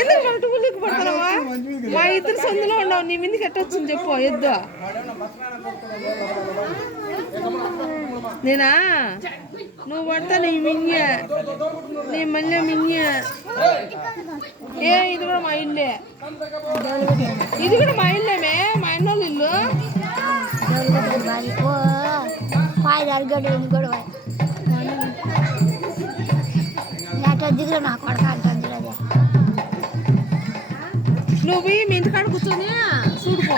ఎందుకు మటుకులికి పడతావా? మా ఇద్దరు సందులో ఉండవు, నీ మీదకి ఎట్టొచ్చింది చెప్పు. ఎద్దు నేనా? నువ్వు పడతా నీ మింగ, నీ మళ్ళీ మింగ. ఇది కూడా మా ఇల్లే, ఇది కూడా మా ఇల్లేమే, మా అన్నోళ్ళు ఇల్లు. నువ్వు మీ ఇంటికాడ కూర్చొని చూడుకో.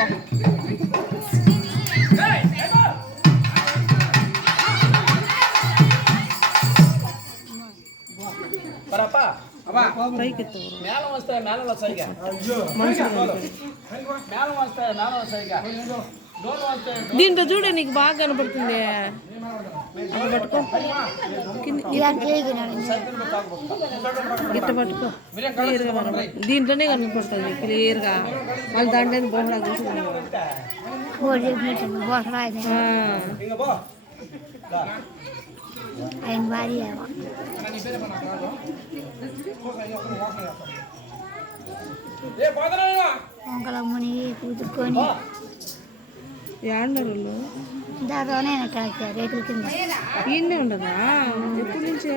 దీంట్లో చూడ నీకు బాగా కనపడుతుంది. పట్టుకో, గిట్ట పట్టుకో, క్లియర్గా కనపడుతుంది. దీంట్లోనే కనపడుతుంది క్లియర్గా. మళ్ళీ దాంట్లో బోహలా చూసుకున్నాను. వంకలమ్మని కూతురుకొని ఏడన్నారు దాదానే రేకుల కింద ఈయనే ఉండదా? ఎప్పటి నుంచే?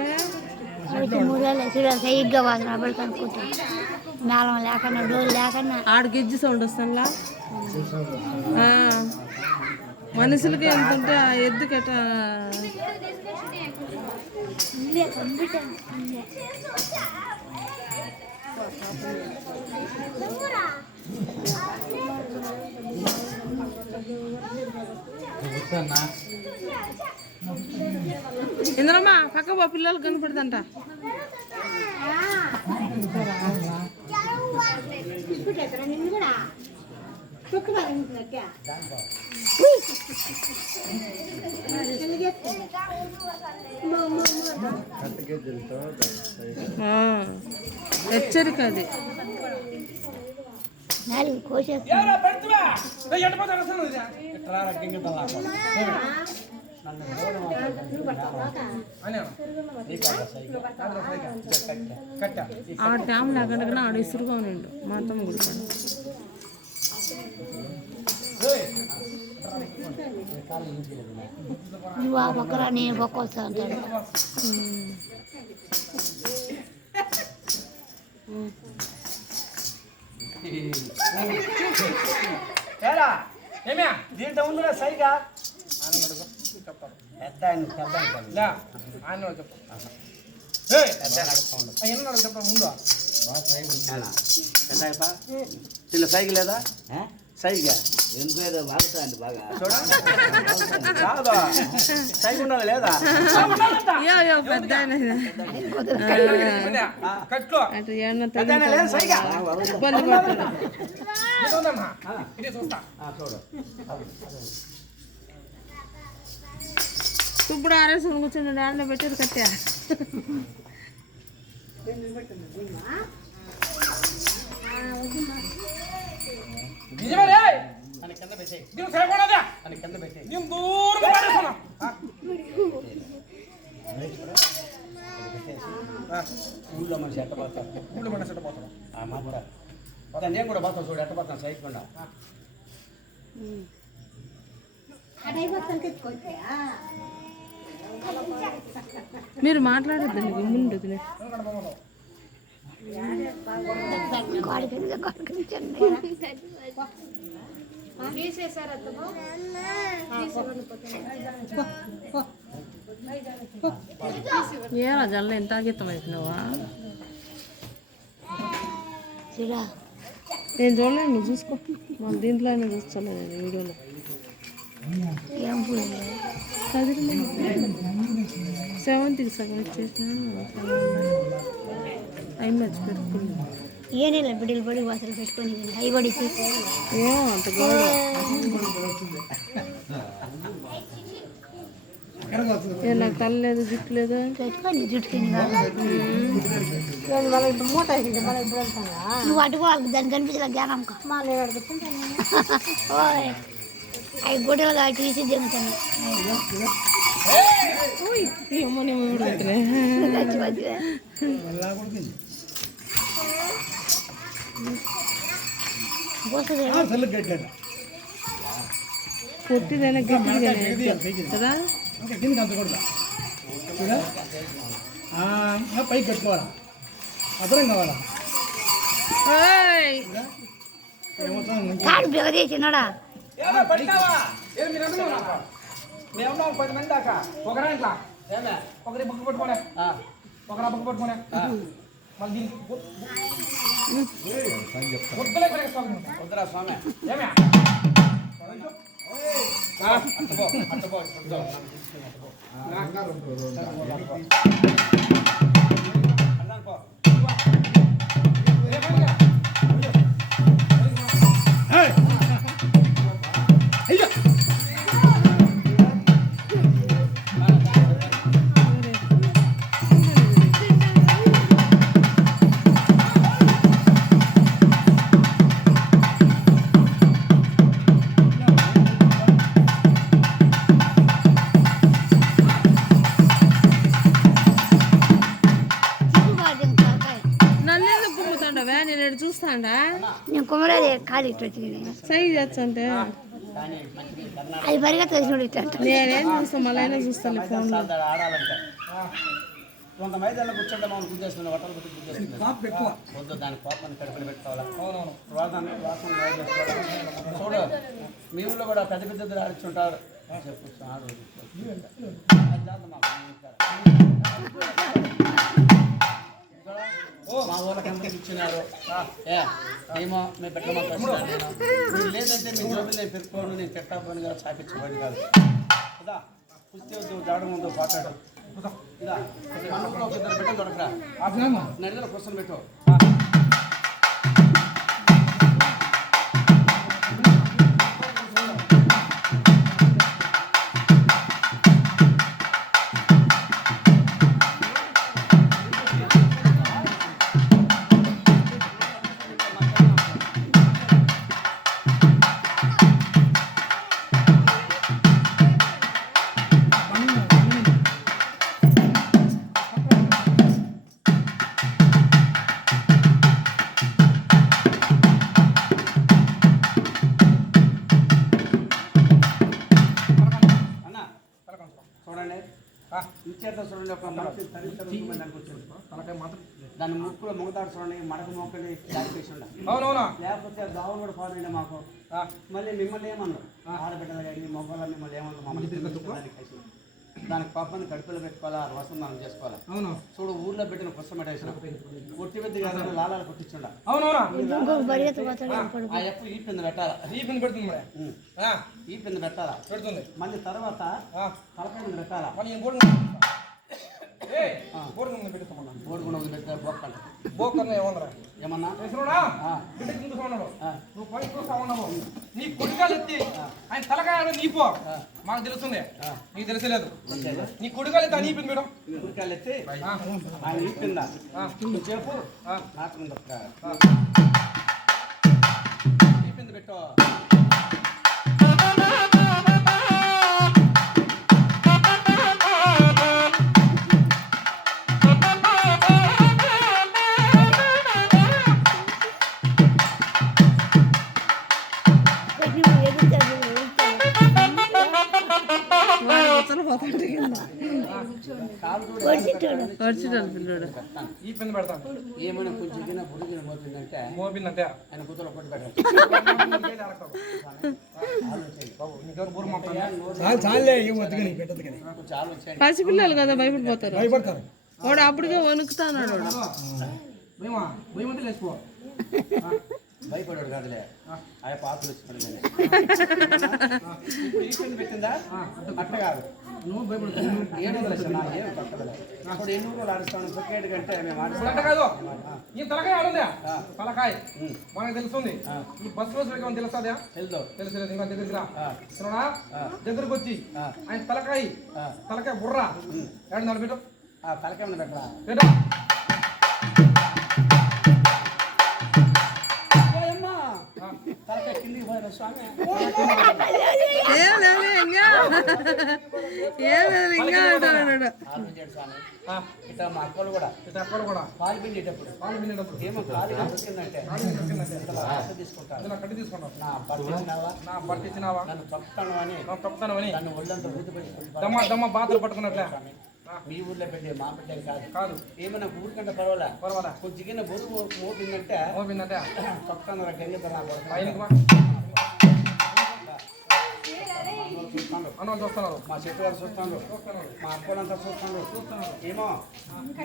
3 ఏళ్ళు చూడాలి. సైగ్గా వాసన అప్పటికి అనుకుంటాను. మేళం లేకుండా డోలు లేకుండా ఆడ గిజ్జి సౌండ్ వస్తుందా? మనుషులకి ఎంత ఉంటే ఆ ఎద్దుకట. ఇంద్రమ్మా పక్క పో, పిల్లలు కనపడుతుంట. హెచ్చరిక అది. ఆడ డ్యామ్ లేకుండా ఆడ ఇసురుగా ఉండు మా అత్తమ్మ గుడికాడు. నువ్వు ఆ పక్కన నేను పక్క వస్తా అంటాడు. దీంట్లో ఉందిరా సైగా ముందు సైకి లేదా? సైగా ఎందుకు వాగుతాయండి బాగా చూడ సైకి ఉండాలి లేదా? ఇప్పుడు ఆరేసుకుని కూర్చొని దాంట్లో పెట్టేది కట్టా. ఊళ్ళో మనిషి ఎట్ట పోతాను, ఊళ్ళో మనిషి ఎట్ట పోతాను. నేను కూడా పోతాను చూడు, ఎట్ట పోతాను సైకుండా. మీరు మాట్లాడద్దండి, ముందు ఏ రాజాల్లో ఎంత ఆగితం అయిపోయినావా? నేను చూడలేదు, నువ్వు చూసుకో. మన దీంట్లో అయినా చూసుకోలేదు నేను వీడియోలో. 7కి సగం ఇచ్చేసిన అయి మర్చి పెట్టుకున్నా. ఏనేలా బిడ్డలు పడి వాసలు పెట్టుకొని అవి పడితే ఏమో అంత గౌరవం. నాకు తల లేదు, జుట్టు లేదు. నువ్వు అటుకోవాలి, దాన్ని కనిపించలే జ్ఞానం. అవి గుడ్డలు తీసి దిగుతాను పొట్టిదైనా కదా పైకి కట్టుకోవాలా అదరం కావాలా కాడు బెగదీసినాడా మేమున్నాం 10 మంది దాకా ఒకరా ఇంట్లో ఒకరి బుక్ పట్టుకోలే ఒకరా బుక్ పట్టుకోలే మళ్ళీ వద్దురా స్వామి ఏమే అట్టపో నేను చూస్తాడా నేను కుమరాది ఖాళీ ఇట్టు సై చేస్తుంటే అది పరిగెత్త చూడండి నేనేం చూస్తాను మళ్ళీ చూస్తాను ఫోన్లో ఆడాలంటే కొంత మైదాల్లో కూర్చుంటే మనం గుర్తిస్తుంది వట్టలు పెట్టి గుర్తిస్తుంది వద్దు దాని కోపాన్ని కడుపులు పెట్టుకోవాలా చూడు మీ ఊళ్ళో కూడా పెద్ద పెద్దలు ఆడిస్తుంటారు చెప్పు మా ఊళ్ళకి ఎంతకి ఇచ్చినారు ఏమో మీ బిడ్డ మాకు నేను లేదంటే మీ జోబులు నేను పెరుకోను నేను తిట్టబడి కాదు చాపించబడి కాదు కదా కుస్తీ వద్దు జాడు ముందు పాటాడు ఇదా ఒక ఇద్దరు బిడ్డలు దొరకరా నడిలో క్వశ్చన్ పెట్టు ఇచ్చేత చూడండి ఒక మనిషి దాని ముక్కులో మొగదాడు చూడండి మడక మొక్కని దాచిపేసి ఉండ లేకపోతే దావులు కూడా పాడు మాకు మళ్ళీ మిమ్మల్ని ఏమన్నారు ఆడబిడ్డలు కానీ మొగ్గలు మిమ్మల్ని ఏమన్నారు మమ్మల్ని దానికి పాపాన్ని కడుపులో పెట్టుకోవాలా రసం మనం చేసుకోవాలా చూడు ఊర్లో పెట్టిన పుస్తకం పెట్టేసిన కొట్టి పెద్ద కాదు లాలాలు కొట్టించుండ ఆ ఎప్పుడు ఈ పిండి పెట్టాలా ఈ పిండి పెడుతుంది ఈ పిండి పెట్టాలా పెడుతుంది మళ్ళీ తర్వాత తలకాయ మీద పెట్టాలా బోడుకుండా పెట్టా బోక్కన్నా ఏమన్నా నువ్వు పై చూస్తా ఉన్నావు నీ కొడుకాలు ఎత్తి ఆయన తలకాయ నీపో మాకు తెలుస్తుంది నీకు తెలిసలేదు నీ కొడుకాలు ఎత్తి అని మేడం కొడుకాలు ఎత్తి ఆయన ఈపిందా చెప్పు ఈపింది పెట్టు ఈ పిండి పెడతాను ఏమైనా కొంచెం బుడిగిన మోపిందంటే ఆయన కూతురు కొట్టి పెట్టాలి పసిపిల్లలు కదా భయపడిపోతారు వాడు అప్పుడుగా వణుకుతాడు భయపడాడు కాదులే ఆయన పాత్రలు వచ్చి పెట్టిందా అట్లా కాదు నువ్వు భయపడుతుంది 700 ఏం తప్పదు అప్పుడు 800 ఆడుస్తాను క్రికెట్ కంటే మేము కాదు ఈ తలకాయ ఆడుందా తలకాయ మనకు తెలుస్తుంది ఈ బస్సు రోజు తెలుస్తుందా తెలుసు ఇంకా దగ్గరికి దగ్గరకు వచ్చి ఆయన తలకాయ బుర్రా ఏడు నడిపెట్టు తలకాయ పెట్టరా పెట్టా తలకాయ కిందికి కదా స్వామి ఏం లేదు ఇంకా ఏం లేదు ఇంకా అంటున్నాడు. ఆలోచించాడు స్వామి. ఇట్లా మా అక్కలు కూడా పాలు పిండేటప్పుడు ఏమో కాలు దొరికిందంటే తీసుకుంటాను. నా భర్త ఇచ్చినావా నన్ను తొక్కుతాను అని నన్ను ఒళ్ళంతా ఊదిపెట్టి బాధలు పట్టుకున్నట్లే మీ ఊర్లో పెట్టే మా బిడ్డ కాదు ఏమైనా ఊరికంటే పర్వాలే కొద్దిగా బరువు మోపిందంటే తొక్కుతాను చూస్తున్నారు. మా చెట్టు వారు చూస్తున్నారు, మా అక్కలంతా చూస్తున్నారు. ఏమో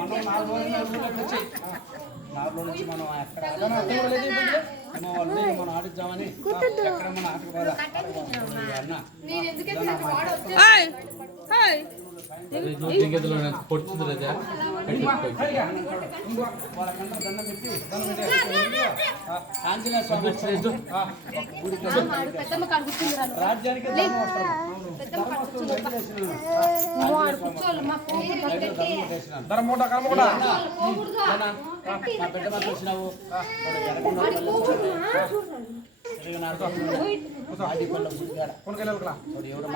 మనం 4 రోజులు వచ్చి 4 రోజుల నుంచి మనం ఎక్కడ ఏమో వాళ్ళు మనం ఆడిద్దామని ఎక్కడ మన ఆటకు పోదా అన్న వాళ్ళకంతా దండం పెట్టి ఆంజనేయ స్వామి రాజ్యానికి మా బిడ్డ మాకు వచ్చినావు ఎవరు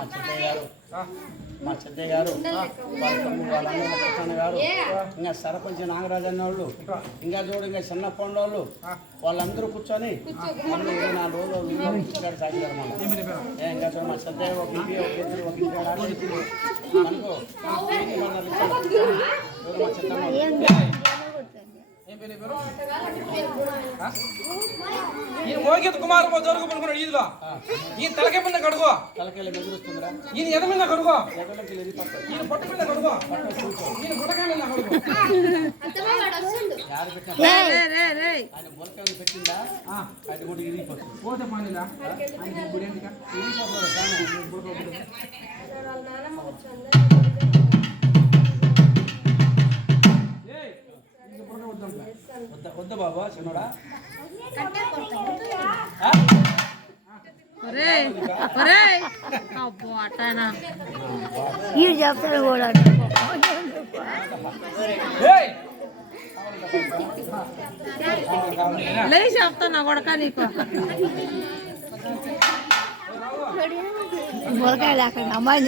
మా చెద్దయ్య గారు వాళ్ళందరూ గారు ఇంకా సర్పంచ్ నాగరాజు అన్న వాళ్ళు ఇంకా చూడు ఇంకా చిన్న పండు వాళ్ళు వాళ్ళందరూ కూర్చొని 24 రోజులు సాగినారు మనం ఇంకా చూడు మా చెద్దయ్య ఒక ఇంటి ఒక ఇద్దరు ఒక ఇంటి మనకు మా చెత్త మోగిత కుమార్ జరుగు పడుకున్నాడు ఈదులో ఈ తలకే మీద కడుగో తలకాయలు ఎదురుస్తుందిరా ఈయన ఎద మీద కడుగో ఎదలకి ఈయన పొట్ట మీద కడుగో ఈయన గుట్టకాయ మీద కడుగో ఆయన గులకాయలు పెట్టిందా అది కూడా ఇరిగిపోతుంది పోతే పనిలా ఆయన ఇప్పుడు ఏంటిగా వద్దు బాబా చిన్నడా వీడు చెప్తాడు కూడా లేదు చెప్తాను కొడక నీకు బొలకాయ లేకుండా అమ్మాయి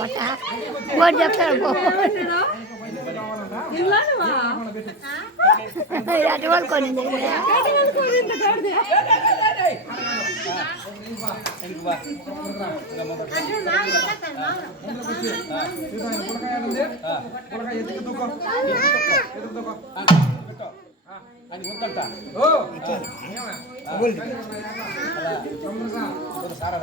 బట్ట వాడు చెప్తాడు అటు వాళ్ళు కొనింది అని వద్దంట సారా